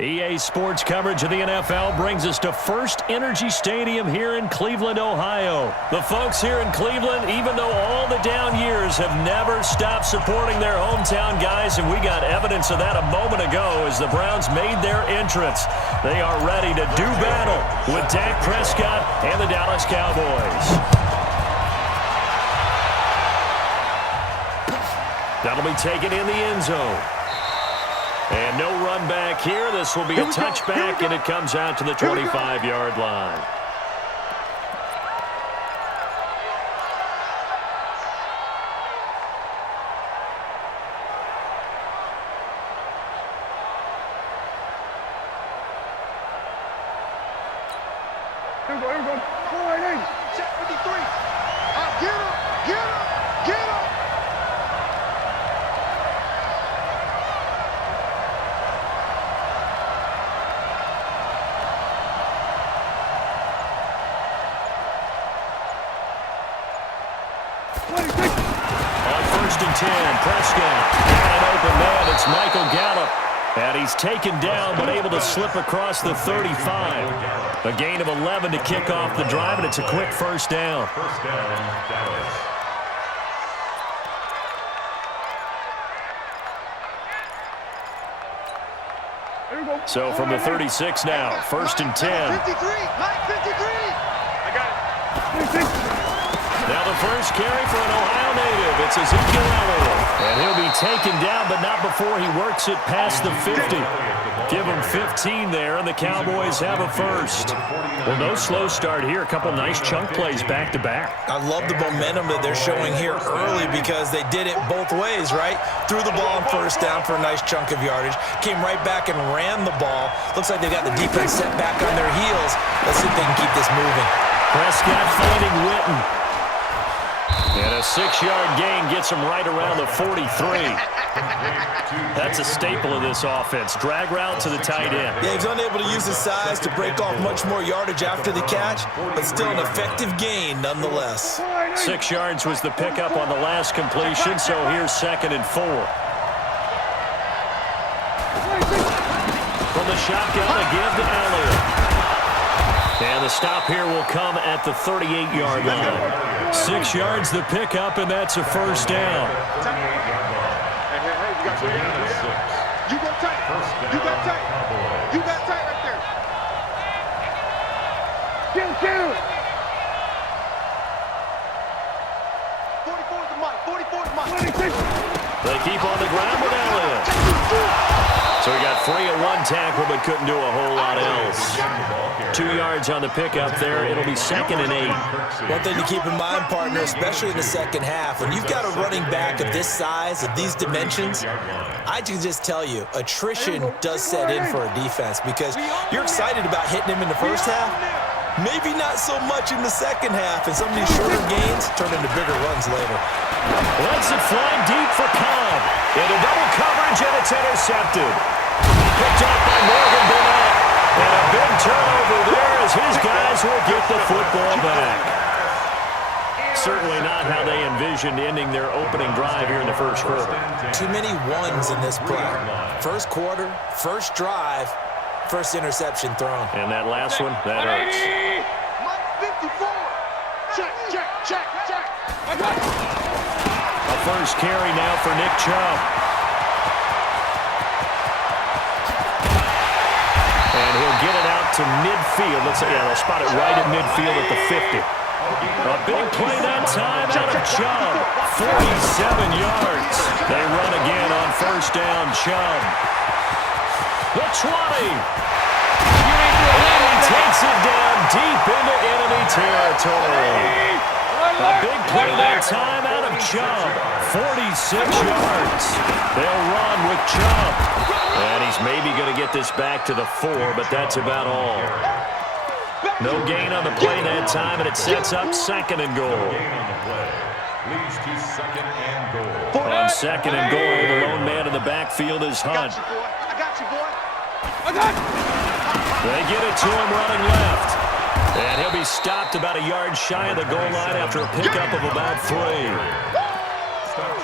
EA Sports coverage of the NFL brings us to First Energy Stadium here in Cleveland, Ohio. The folks here in Cleveland, even though all the down years, have never stopped supporting their hometown guys, and we got evidence of that a moment ago as the Browns made their entrance. They are ready to do battle with Dak Prescott and the Dallas Cowboys. That'll be taken in the end zone. And no run back here. This will be a touchback, and it comes out to the 25-yard line. Here we go. Go right in. Check 53. Get him. Get him. Get him. On 1st and 10, Prescott. And an open man. It's Michael Gallup. And he's taken down but able to slip across the 35. A gain of 11 to kick off the drive, and it's a quick first down. First down, Dallas. So from the 36 now, 1st and 10. 53. 53. I got it. Now the first carry for an Ohio native. It's Ezekiel Elliott. And he'll be taken down, but not before he works it past the 50. Give him 15 there, and the Cowboys have a first. Well, no slow start here. A couple nice chunk plays back-to-back. I love the momentum that they're showing here early because they did it both ways, right? Threw the ball on first down for a nice chunk of yardage. Came right back and ran the ball. Looks like they got the defense set back on their heels. Let's see if they can keep this moving. Prescott finding Witten. And a 6-yard gain gets him right around the 43. That's a staple of this offense. Drag route to the tight end. Yeah, he's unable to use his size to break off much more yardage after the catch, but still an effective gain nonetheless. 6 yards was the pickup on the last completion, so here's 2nd and 4. From the shotgun, a give to Elliott. And the stop here will come at the 38-yard line. 6 yards the pickup, and that's a first down. You go tight. You got tight. You got tight right there. Get him. 44 is the mic. 44 is the mic. They keep on the ground with Elliott. So he got free at one tackle, but couldn't do a whole lot else. 2 yards on the pickup there. It'll be 2nd and 8. One thing to keep in mind, partner, especially in the second half, when you've got a running back of this size, of these dimensions, I can just tell you, attrition does set in for a defense because you're excited about hitting him in the first half. Maybe not so much in the second half, and some of these shorter gains turn into bigger runs later. Lets it fly deep for Cobb. Into double coverage, and it's intercepted. Picked up by Morgan Burnett. And a big turnover there as his guys will get the football back. Certainly not how they envisioned ending their opening drive here in the first quarter. Too many ones in this play. First quarter, first drive, first interception thrown. And that last one, that hurts. Mike 54. Check. A first carry now for Nick Chubb. And he'll get it out to midfield. Let's say, yeah, they'll spot it right at midfield at the 50. A big play that time out of Chubb. 47 yards. They run again on first down, Chubb. The 20. And he takes it down deep into enemy territory. A big play that time out of Chubb. 46 yards. They'll run with Chubb. And he's maybe going to get this back to the 4, but that's about all. No gain on the play that time, and it sets up 2nd and goal. Leads to 2nd and goal. On 2nd and goal, the lone man in the backfield is Hunt. I got you, boy. They get it to him running left. And he'll be stopped about a yard shy of the goal line after a pickup of about 3.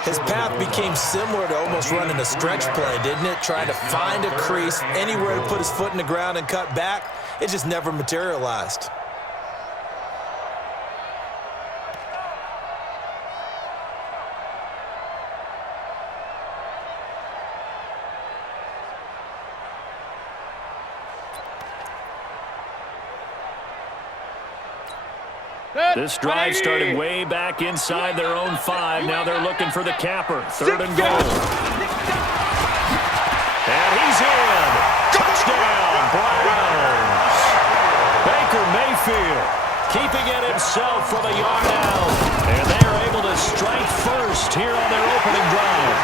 His path became similar to almost running a stretch play, didn't it? Trying to find a crease, anywhere to put his foot in the ground and cut back. It just never materialized. This drive started way back inside their own 5. Now they're looking for the capper. 3rd and goal. And he's in. Touchdown, Browns. Baker Mayfield keeping it himself from a yard out. And they are able to strike first here on their opening drive.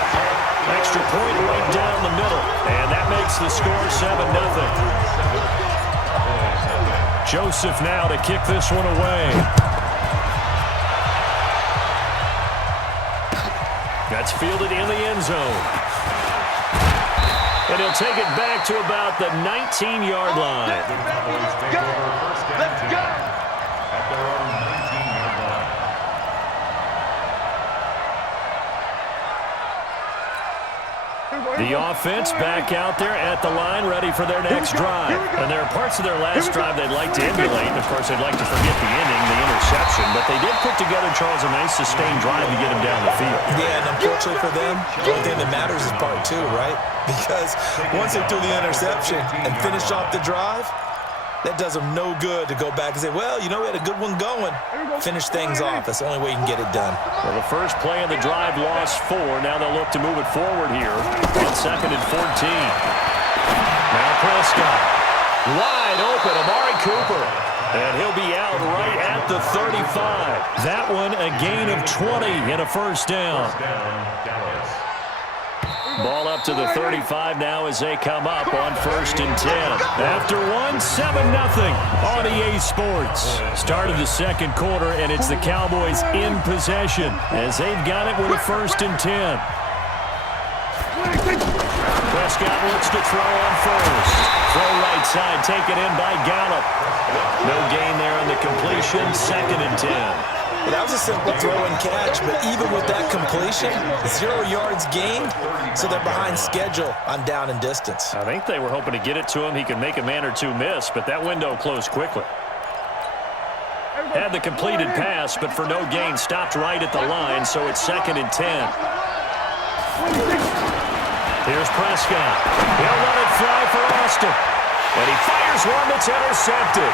Extra point right down the middle. And that makes the score 7-0. Joseph now to kick this one away. That's fielded in the end zone. And he'll take it back to about the 19-yard line. Let's go! At their own 19-yard line. The offense back out there at the line, ready for their next drive. And there are parts of their last drive they'd like to emulate. And, of course, they'd like to forget the ending, the interception. But they did put together, Charles, a nice sustained drive to get him down the field. Yeah, and unfortunately for them, the only thing that matters is part 2, right? Because once they threw the interception and finished off the drive, that does them no good to go back and say, well, you know, we had a good one going. Finish things off. That's the only way you can get it done. Well, the first play of the drive lost 4. Now they'll look to move it forward here on 2nd and 14. Now Prescott. Wide open, Amari Cooper. And he'll be out right at the 35. That one a gain of 20 and a first down. Ball up to the 35 now as they come up on 1st and 10. After one, 7-0 on EA Sports. Start of the second quarter, and it's the Cowboys in possession as they've got it with a 1st and 10. Prescott looks to throw on first. Throw right side, taken in by Gallup. No gain there on the completion, 2nd and 10. Well, that was a simple throw and catch, but even with that completion, 0 yards gained, so they're behind schedule on down and distance. I think they were hoping to get it to him. He could make a man or 2 miss, but that window closed quickly. Had the completed pass, but for no gain, stopped right at the line, so it's 2nd and 10. Here's Prescott. He'll let it fly for Austin. And he fires one that's intercepted.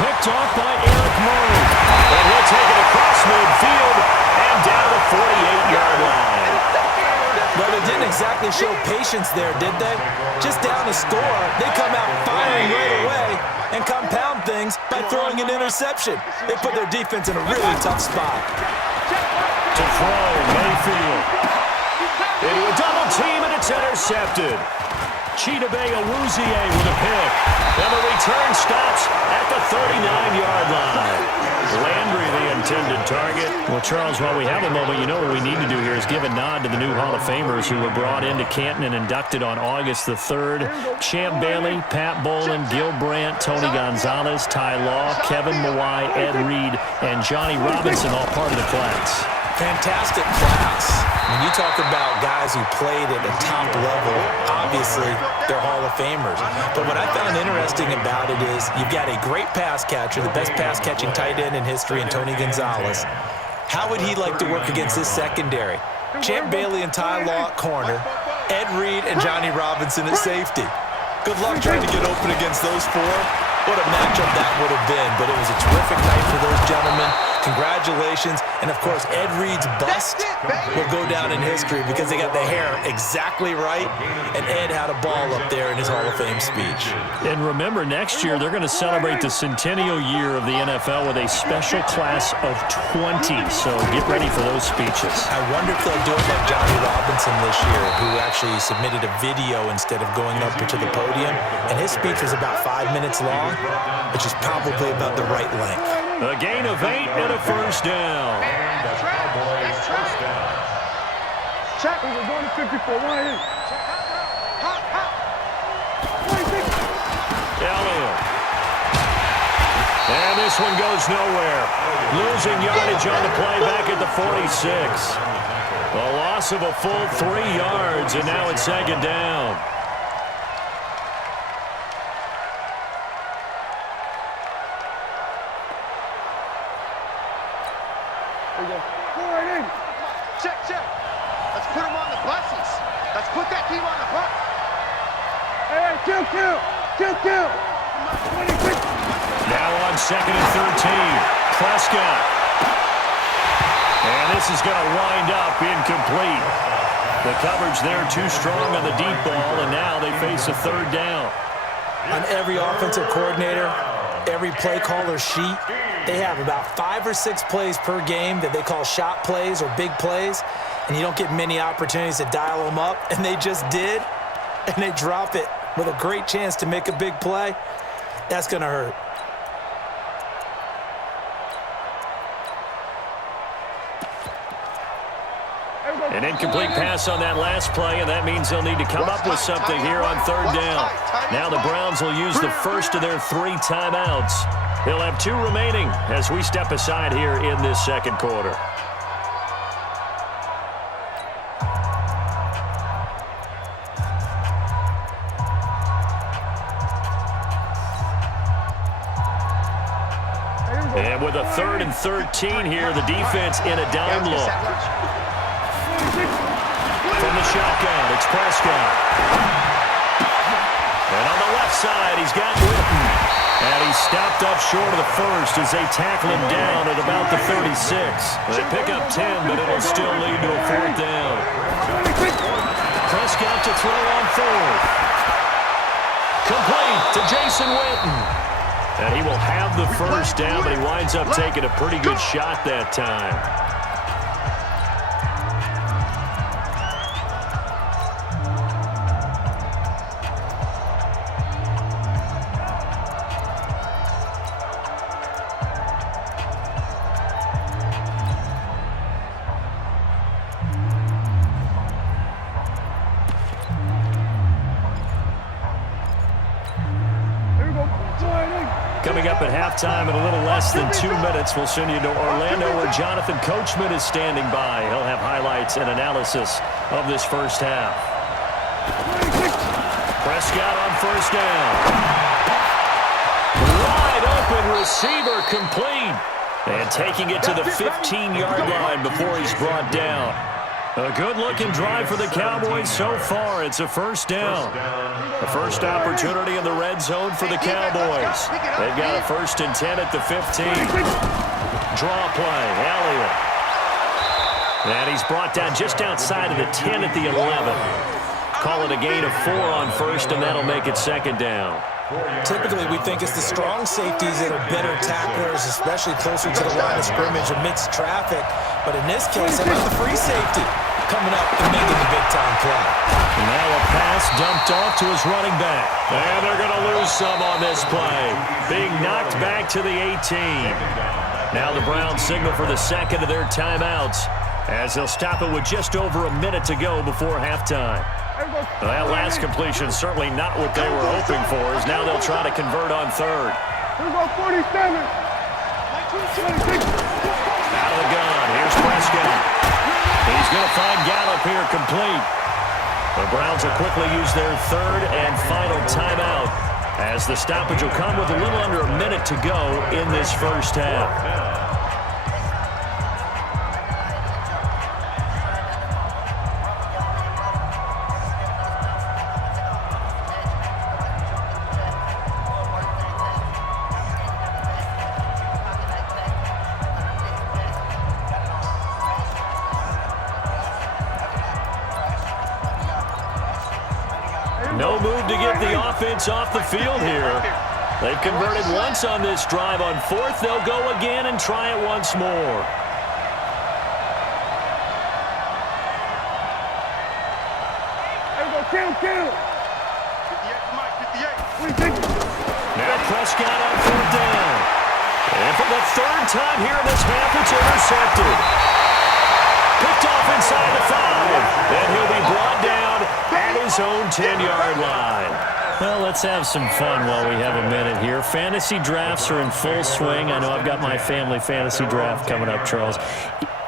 Picked off by Eric Murray. And he'll take it across midfield and down the 48-yard line. Well, they didn't exactly show patience there, did they? Just down a score, they come out firing right away and compound things by throwing an interception. They put their defense in a really tough spot. To throw, Mayfield. Into a double team, and it's intercepted. Chidobe Awuzie with a pick. And the return stops at the 39-yard line. Landry, the intended target. Well, Charles, while we have a moment, you know what we need to do here is give a nod to the new Hall of Famers who were brought into Canton and inducted on August the 3rd. Champ Bailey, Pat Bowlen, Gil Brandt, Tony Gonzalez, Ty Law, Kevin Mawai, Ed Reed, and Johnny Robinson, all part of the class. Fantastic class. When you talk about guys who played at a top level, obviously they're Hall of Famers. But what I found interesting about it is you've got a great pass catcher, the best pass-catching tight end in history, in Tony Gonzalez. How would he like to work against his secondary? Champ Bailey and Ty Law at corner, Ed Reed and Johnny Robinson at safety. Good luck trying to get open against those 4. What a matchup that would have been, but it was a terrific night for those gentlemen. Congratulations. And, of course, Ed Reed's bust will go down in history because they got the hair exactly right, and Ed had a ball up there in his Hall of Fame speech. And remember, next year they're going to celebrate the centennial year of the NFL with a special class of 20, so get ready for those speeches. I wonder if they'll do it like Johnny Robinson this year, who actually submitted a video instead of going up to the podium, and his speech was about 5 minutes long, which is probably about the right length. A gain of 8 and a first down. Check, we're going to 54. 1-8. Elliott. And this one goes nowhere. Losing yardage on the play back at the 46. A loss of a full 3 yards, and now it's second down. Check. Let's put them on the buses. Let's put that team on the bus. Hey, kill. Now on second and 13. Prescott. And this is going to wind up incomplete. The coverage there too strong on the deep ball, and now they face a third down. On every offensive coordinator, every play caller sheet, they have about 5 or 6 plays per game that they call shot plays or big plays, and you don't get many opportunities to dial them up, and they just did, and they drop it with a great chance to make a big play. That's going to hurt. An incomplete pass on that last play, and that means they'll need to come up with something here on third down. Now the Browns will use the first of their 3 timeouts. They'll have 2 remaining as we step aside here in this second quarter. And with a 3rd and 13 here, the defense in a dime look. From the shotgun, it's Prescott. And on the left side, he's got Witten. And he's stopped up short of the first as they tackle him down at about the 36. They pick up 10, but it'll still lead to a 4th down. Prescott to throw on 4th. Complete to Jason Witten. And he will have the first down, but he winds up taking a pretty good shot that time. Coming up at halftime in a little less than 2 minutes, we'll send you to Orlando where Jonathan Coachman is standing by. He'll have highlights and analysis of this first half. Prescott on first down. Wide open receiver complete. And taking it to the 15-yard line before he's brought down. A good-looking drive for the Cowboys so far. It's a first down. The first opportunity in the red zone for the Cowboys. They've got a 1st and 10 at the 15. Draw play, Elliott. And he's brought down just outside of the 10 at the 11. Call it a gain of 4 on first, and that'll make it second down. Typically, we think it's the strong safeties that are better tacklers, especially closer to the line of scrimmage amidst traffic. But in this case, how about the free safety coming up and making the big-time play? Now a pass dumped off to his running back. And they're going to lose some on this play. Being knocked back to the 18. Now the Browns signal for the second of their timeouts as they'll stop it with just over a minute to go before halftime. That last completion certainly not what they were hoping for, as now they'll try to convert on third. Here go 47. Out of the gun, here's Prescott. He's going to find Gallup here complete. The Browns will quickly use their 3rd and final timeout as the stoppage will come with a little under a minute to go in this first half. No move to get the offense off the field here. They've converted once on this drive. On 4th, they'll go again and try it once more. Kill. Now Prescott on 4th down. And for the 3rd time here in this half, it's intercepted. Picked off inside the 5. And he'll be brought down at his own 10-yard line. Well, let's have some fun while we have a minute here. Fantasy drafts are in full swing. I know I've got my family fantasy draft coming up, Charles.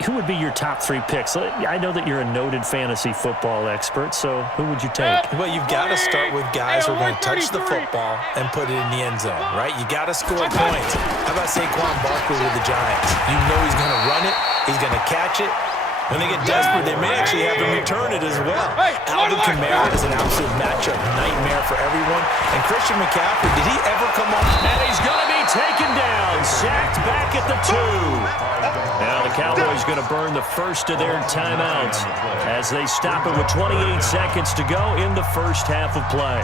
Who would be your top 3 picks? I know that you're a noted fantasy football expert, so who would you take? Well, you've got to start with guys who are going to touch the football and put it in the end zone, right? You got to score points. How about Saquon Barkley with the Giants? You know he's going to run it. He's going to catch it. When they get desperate, they may actually have him return it as well. Alvin Kamara is an absolute matchup nightmare for everyone. And Christian McCaffrey, did he ever come up? And he's going to be taken down, sacked back at the 2. Now the Cowboys going to burn the first of their timeouts as they stop it with 28 seconds to go in the first half of play.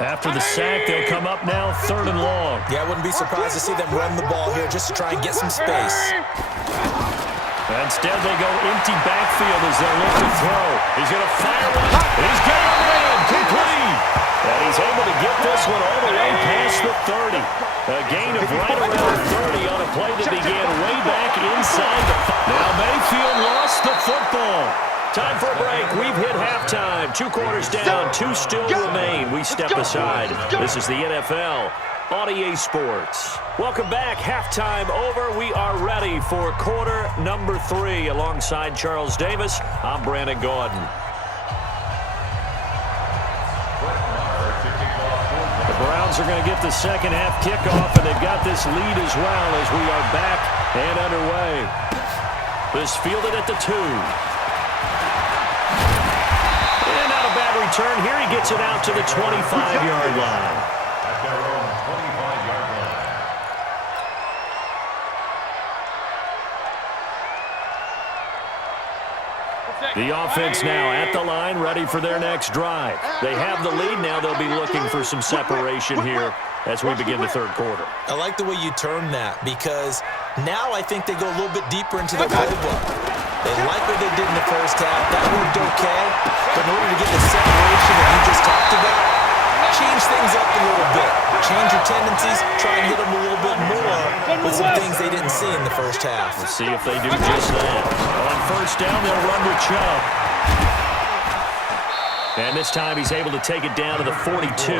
After the sack, they'll come up now 3rd and long. Yeah, I wouldn't be surprised to see them run the ball here just to try and get some space. Instead, they go empty backfield as they look to throw. He's going to fire one. He's got it in, complete. And he's able to get this one all the way past the 30. A gain of right around 30 on a play that began way back inside the 5. Now Mayfield lost the football. Time for a break. We've hit halftime. 2 quarters down, 2 still remain. We step aside. This is the NFL on EA Sports. Welcome back. Halftime over. We are ready for quarter number 3. Alongside Charles Davis, I'm Brandon Gordon. The Browns are going to get the second half kickoff, and they've got this lead as well as we are back and underway. This fielded at the 2. Return here, he gets it out to the 25-yard line. At their own 25-yard line. The offense now at the line, ready for their next drive. They have the lead now. They'll be looking for some separation here as we begin the 3rd quarter. I like the way you term that because now I think they go a little bit deeper into the playbook. They like what they did in the first half. That worked okay. But in order to get the separation that you just talked about, change things up a little bit. Change your tendencies. Try and hit them a little bit more with some things they didn't see in the first half. We'll see if they do just that. On 1st down, they'll run with Chubb. And this time he's able to take it down to the 42.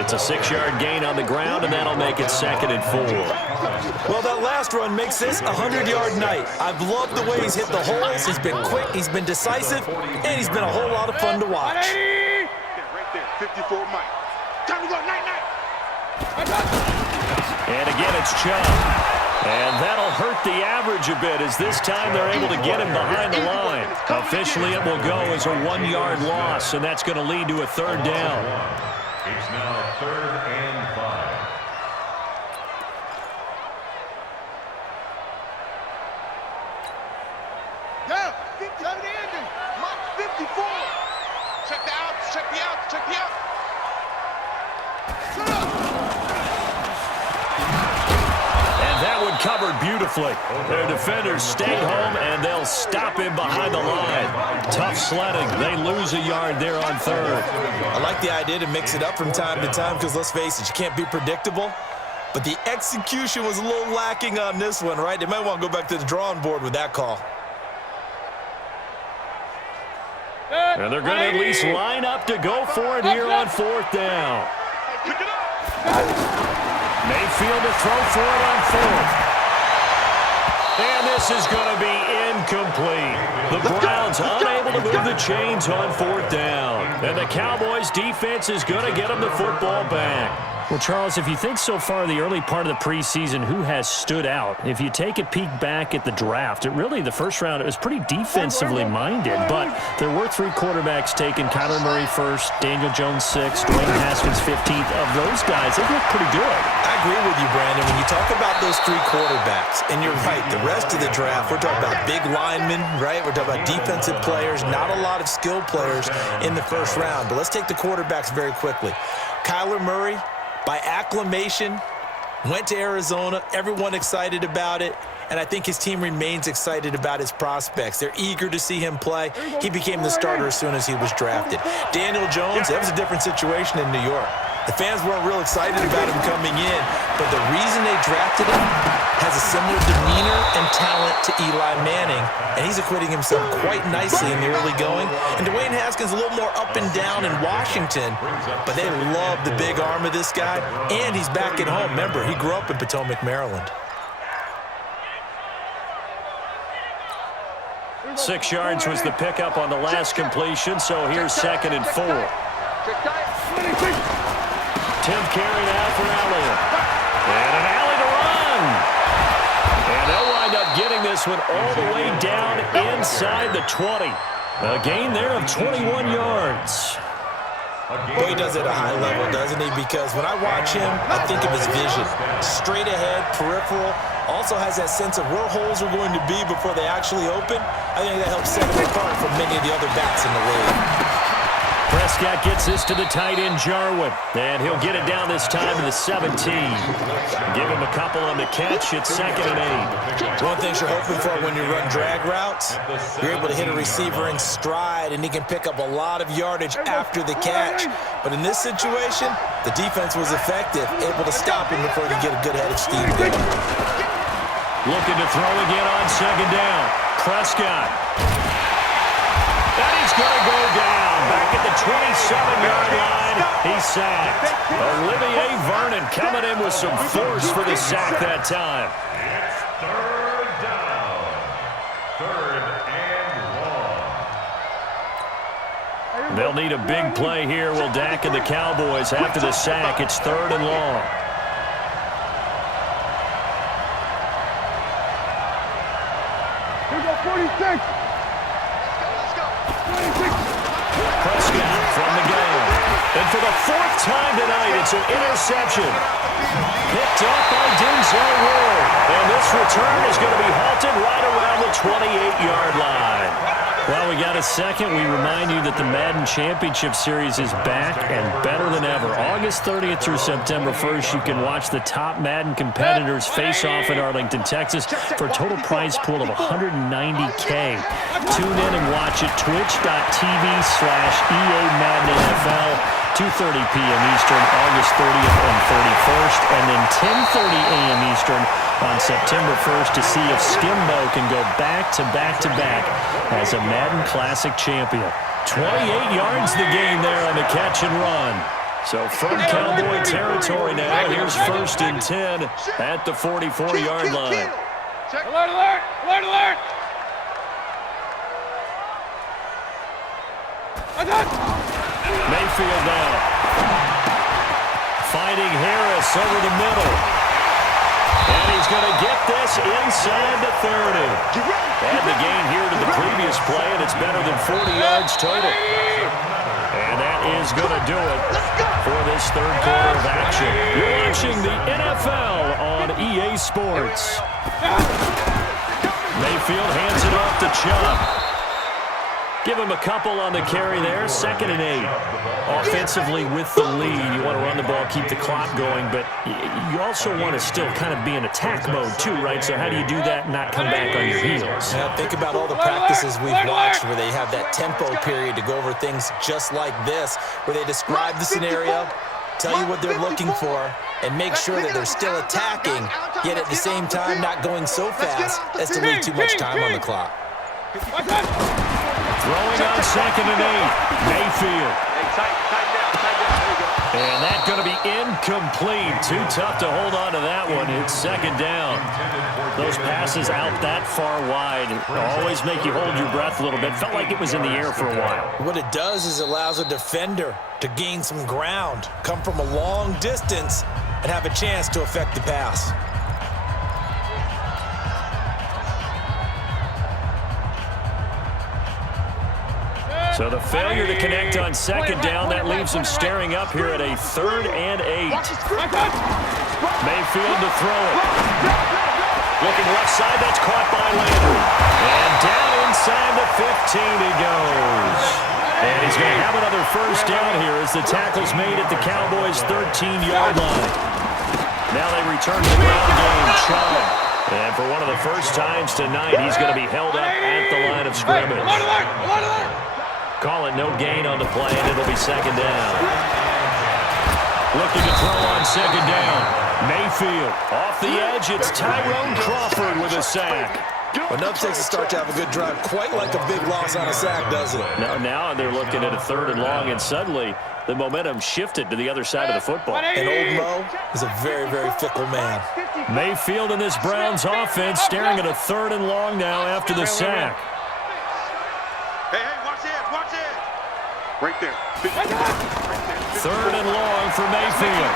It's a 6-yard gain on the ground, and that'll make it 2nd and 4. Well, that last run makes this a 100-yard night. I've loved the way he's hit the holes. He's been quick, he's been decisive, and he's been a whole lot of fun to watch. Right there, 54 Mike. Time to go, night-night. And again, it's Chubb. And that'll hurt the average a bit as this time they're able to get him behind the line. Officially, it will go as a 1-yard loss, and that's going to lead to a 3rd down. It's now 3rd and 5. Yeah, 50 on the ending. Mark 54. Check the outs, check the outs, check the outs. Shut up. That one covered beautifully. Their defenders stay home, and they'll stop him behind the line. Tough sledding. They lose a yard there on 3rd. I like the idea to mix it up from time to time because, let's face it, you can't be predictable. But the execution was a little lacking on this one, right? They might want to go back to the drawing board with that call. And they're going to at least line up to go for it here on 4th down. Pick it up. Mayfield to throw for it on 4th. And this is going to be incomplete. The Browns unable to move the chains on 4th down. And the Cowboys defense is going to get them the football back. Well, Charles, if you think so far the early part of the preseason, who has stood out? If you take a peek back at the draft, the first round, it was pretty defensively minded, but there were 3 quarterbacks taken. Kyler Murray first, Daniel Jones 6th, Dwayne Haskins 15th. Of those guys, they look pretty good. I agree with you, Brandon. When you talk about those 3 quarterbacks, and you're right, the rest of the draft, we're talking about big linemen, right? We're talking about defensive players, not a lot of skilled players in the first round. But let's take the quarterbacks very quickly. Kyler Murray, by acclamation, went to Arizona. Everyone excited about it. And I think his team remains excited about his prospects. They're eager to see him play. He became the starter as soon as he was drafted. Daniel Jones, that was a different situation in New York. The fans weren't real excited about him coming in, but the reason they drafted him has a similar demeanor and talent to Eli Manning, and he's acquitting himself quite nicely in the early going. And Dwayne Haskins a little more up and down in Washington, but they love the big arm of this guy, and he's back at home. Remember, he grew up in Potomac, Maryland. 6 yards was the pickup on the last completion, so here's 2nd and 4. 10th carry now for Elliott. And an alley to run. And they'll wind up getting this one all the way down inside the 20. A gain there of 21 yards. Boy, he does it at a high level, doesn't he? Because when I watch him, I think of his vision. Straight ahead, peripheral, also has that sense of where holes are going to be before they actually open. I think that helps set him apart from many of the other backs in the league. Prescott gets this to the tight end, Jarwin. And he'll get it down this time to the 17. Give him a couple on the catch. It's 2nd and 8. One thing you're hoping for when you run drag routes, you're able to hit a receiver in stride, and he can pick up a lot of yardage after the catch. But in this situation, the defense was effective, able to stop him before he could get a good head of steam going. Looking to throw again on 2nd down. Prescott. And he's going to go down. Back at the 27-yard line, he's sacked. Olivier Vernon coming in with some force for the sack that time. It's 3rd down. 3rd and long. They'll need a big play here. Will Dak and the Cowboys after the sack. It's 3rd and long. Here we go, 46. Prescott from the gun. And for the 4th time tonight, it's an interception. Picked up by Denzel Ward. And this return is going to be halted right around the 28-yard line. While we got a second, we remind you that the Madden Championship Series is back and better than ever. August 30th through September 1st, you can watch the top Madden competitors face off in Arlington, Texas for a total prize pool of $190K. Tune in and watch it, twitch.tv/EA Madden NFL, 2:30 p.m. Eastern, August 30th and 31st, and then 10:30 a.m. Eastern on September 1st to see if Skimbo can go back-to-back-to-back as a Madden Classic champion. 28 yards the gain there on the catch and run. So from Cowboy territory now, here's 1st and 10 at the 44-yard line. Alert, alert, alert, alert. Mayfield now. Finding Harris over the middle. And he's going to get this inside the 30. And the gain here to the previous play, and it's better than 40 yards total. And that is going to do it for this 3rd quarter of action. You're watching the NFL on EA Sports. Mayfield hands it off to Chubb. Give him a couple on the carry there. 2nd and 8. Offensively with the lead, you want to run the ball, keep the clock going, but you also want to still kind of be in attack mode too, right? So how do you do that and not come back on your heels? Now, think about all the practices we've watched where they have that tempo period to go over things just like this, where they describe the scenario, tell you what they're looking for, and make sure that they're still attacking, yet at the same time not going so fast as to leave too much time on the clock. Throwing on 2nd and 8. Mayfield. And that's going to be incomplete. Too tough to hold on to that one. It's 2nd down. Those passes out that far wide always make you hold your breath a little bit. Felt like it was in the air for a while. What it does is it allows a defender to gain some ground, come from a long distance, and have a chance to affect the pass. So the failure to connect on 2nd down, that leaves him staring up here at a 3rd and 8. Mayfield to throw it. Looking left side, that's caught by Landry. And down inside the 15 he goes. And he's going to have another 1st down here as the tackle's made at the Cowboys' 13-yard line. Now they return to the ground game. Chubb. And for one of the first times tonight, he's going to be held up at the line of scrimmage. Call it no gain on the play, and it'll be 2nd down. Looking to throw on 2nd down. Mayfield off the edge. It's Tyrone Crawford with a sack. Enough takes a start to have a good drive. Quite like a big loss on a sack, does it? Now they're looking at a 3rd and long, and suddenly the momentum shifted to the other side of the football. And old Mo is a very, very fickle man. Mayfield in this Browns offense staring at a 3rd and long now after the sack. Hey, watch it. Right there. 3rd and long for Mayfield.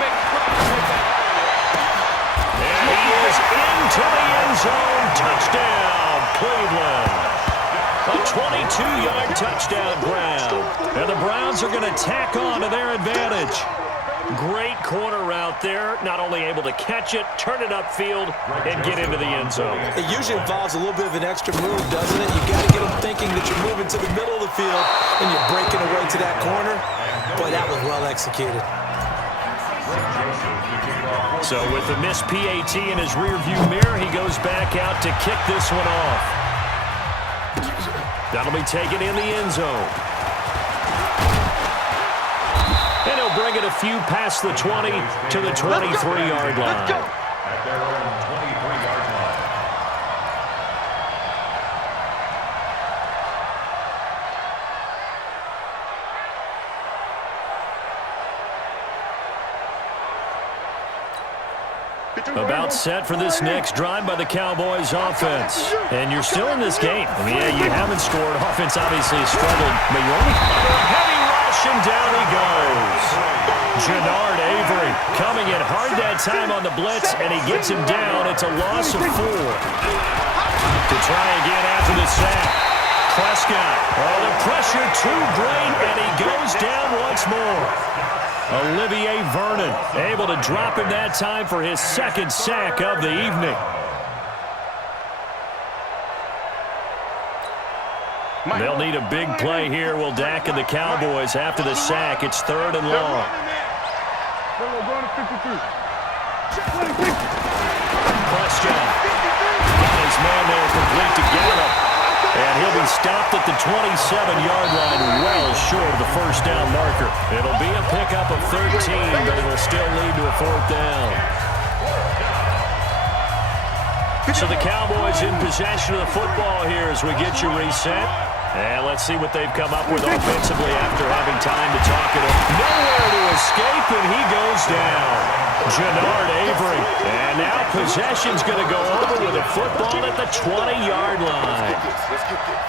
And he is into the end zone. Touchdown, Cleveland. A 22-yard touchdown grab. And the Browns are going to tack on to their advantage. Great corner route there. Not only able to catch it, turn it upfield, and get into the end zone. It usually involves a little bit of an extra move, doesn't it? You got to get them thinking that you're moving to the middle of the field and you're breaking away to that corner. Boy, that was well executed. So with the missed PAT in his rearview mirror, he goes back out to kick this one off. That'll be taken in the end zone. And he'll bring it a few past the 20 to the 23-yard line. At their own 23-yard line. About set for this next drive by the Cowboys offense. And you're still in this game. I mean, yeah, you haven't scored. Offense obviously has struggled. But you're only under a heavy rush, and down he goes. Jannard Avery coming in hard that time on the blitz, and he gets him down. It's a loss of 4. To try again after the sack. Prescott. Oh, the pressure too great, and he goes down once more. Olivier Vernon able to drop him that time for his 2nd sack of the evening. They'll need a big play here. Will Dak and the Cowboys after the sack. It's 3rd and long. Prescott got his man there complete to Gallup. And he'll be stopped at the 27-yard line, well short of the 1st down marker. It'll be a pickup of 13, but it'll still lead to a 4th down. So the Cowboys in possession of the football here as we get you reset. And let's see what they've come up with offensively after having time to talk it up. Nowhere to escape, and he goes down. Jannard Avery. And now possession's going to go over with a football at the 20-yard line. Let's get this.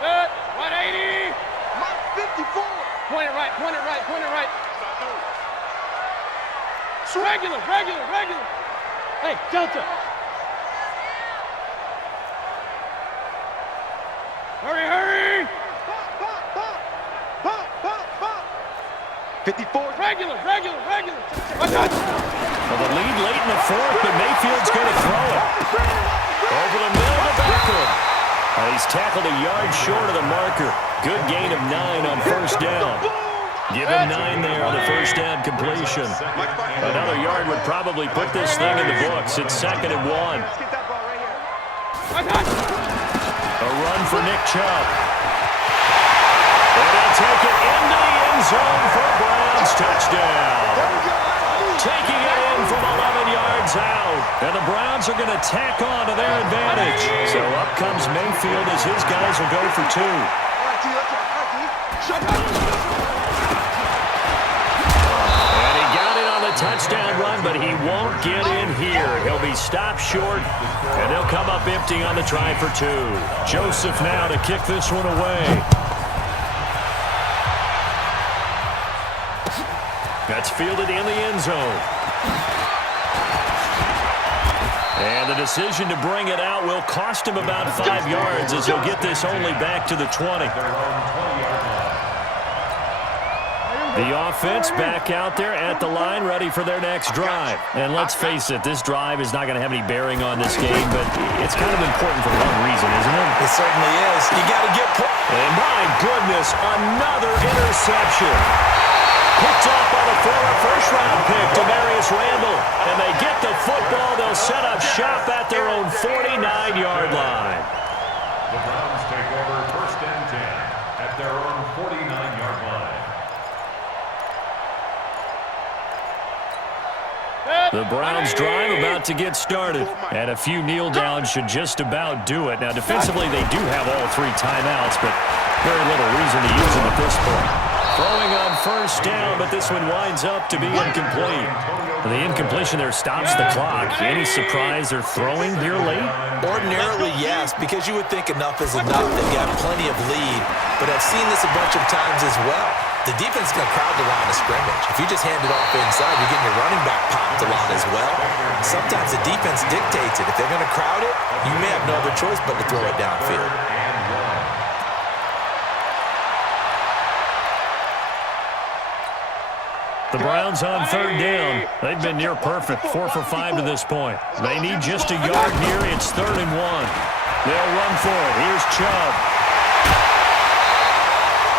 Good. 180. Mark 54. Point it right. Regular. Hey, Delta. Hurry. Pop. 54. Regular. Well, the lead late in the 4th, but Mayfield's going to throw it. Over the middle to Beckham. He's tackled a yard short of the marker. Good gain of 9 on 1st down. Give him 9 there on the 1st down completion. Another yard would probably put this thing in the books. It's 2nd and 1. Let's get that ball right here. A run for Nick Chubb. And he'll take it into the end zone for a Browns touchdown. Taking it in from 11 yards out. And the Browns are going to tack on to their advantage. So up comes Mayfield as his guys will go for 2. All right, T, let's go. Shut up. Touchdown run, but he won't get in here. He'll be stopped short, and they'll come up empty on the try for 2. Joseph now to kick this one away. That's fielded in the end zone. And the decision to bring it out will cost him about 5 yards as he'll get this only back to the 20. The offense back out there at the line, ready for their next drive. And let's face it, this drive is not going to have any bearing on this game, but it's kind of important for one reason, isn't it? It certainly is. You got to get... And my goodness, another interception. Picked off by the former first-round pick, Demarius Randall. And they get the football. They'll set up shop at their own 49-yard line. The Browns take over 1st and 10 at at their own 49-yard line. The Browns drive about to get started, and a few kneel downs should just about do it. Now, defensively, they do have all 3 timeouts, but very little reason to use them at this point. Throwing on first down, but this one winds up to be incomplete. The incompletion there stops the clock. Any surprise they're throwing here late? Ordinarily, yes, because you would think enough is enough. They've got plenty of lead, but I've seen this a bunch of times as well. The defense is going to crowd the line of scrimmage. If you just hand it off inside, you're getting your running back popped a lot as well. Sometimes the defense dictates it. If they're going to crowd it, you may have no other choice but to throw it downfield. The Browns on third down. They've been near perfect, 4 for 5 to this point. They need just a yard here. It's 3rd and 1. They'll run for it. Here's Chubb.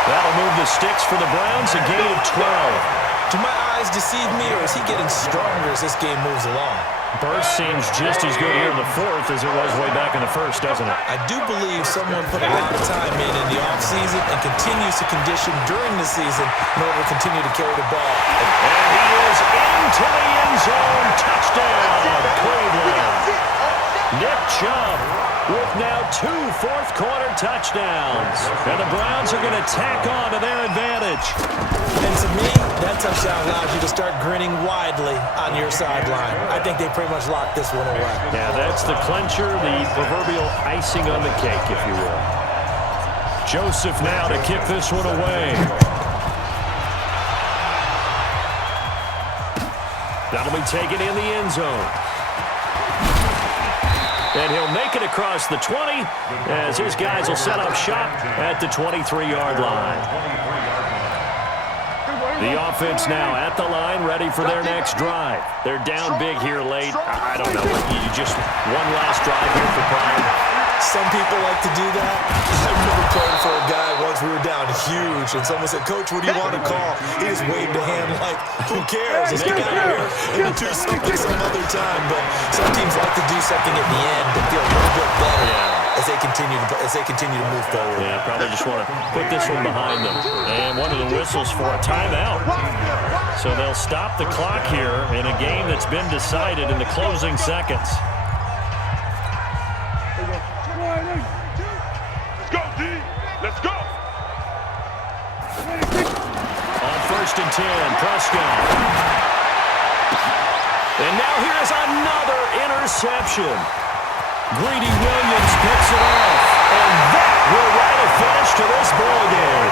That'll move the sticks for the Browns, a gain of 12. Do my eyes deceive me, or is he getting stronger as this game moves along? Burst seems just as good here in the 4th as it was way back in the 1st, doesn't it? I do believe someone put a lot of time in the offseason and continues to condition during the season in order to continue to carry the ball. And he is into the end zone. Touchdown, Cleveland. Nick Chubb with now 2 fourth-quarter touchdowns. And the Browns are going to tack on to their advantage. And to me, that touchdown allows you to start grinning widely on your sideline. I think they pretty much locked this one away. Yeah, that's the clincher, the proverbial icing on the cake, if you will. Joseph now to kick this one away. That'll be taken in the end zone. And he'll make it across the 20 as his guys will set up shop at the 23-yard line. The offense now at the line, ready for their next drive. They're down big here late. I don't know. You just one last drive here for pride. Some people like to do that. I remember playing for a guy once. We were down huge, and someone said, "Coach, what do you want to call?" He just waved a hand like, "Who cares? Let's get out of here and do something some other time." But some teams like to do something at the end to feel a little bit better as they continue to move forward. Yeah, probably just want to put this one behind them. And one of the whistles for a timeout. So they'll stop the clock here in a game that's been decided in the closing seconds. Let's go, D. Let's go. On 1st and 10, Prescott. And now here's another interception. Greedy Williams picks it off. And that will write a finish to this ball game.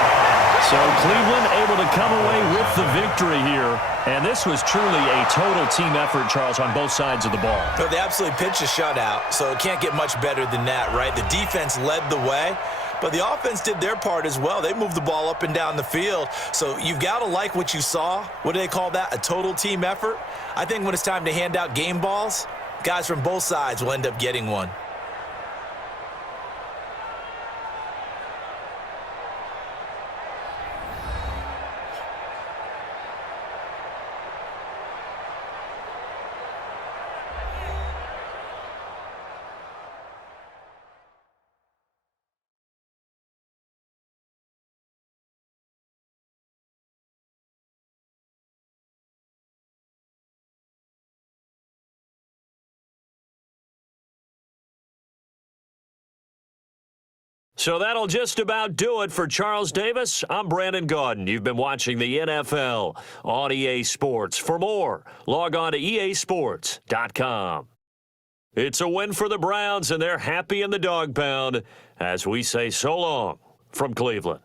So Cleveland able to come away with the victory here. And this was truly a total team effort, Charles, on both sides of the ball. No, they absolutely pitched a shutout, so it can't get much better than that, right? The defense led the way, but the offense did their part as well. They moved the ball up and down the field. So you've got to like what you saw. What do they call that? A total team effort? I think when it's time to hand out game balls, guys from both sides will end up getting one. So that'll just about do it for Charles Davis. I'm Brandon Gaudin. You've been watching the NFL on EA Sports. For more, log on to easports.com. It's a win for the Browns, and they're happy in the dog pound as we say so long from Cleveland.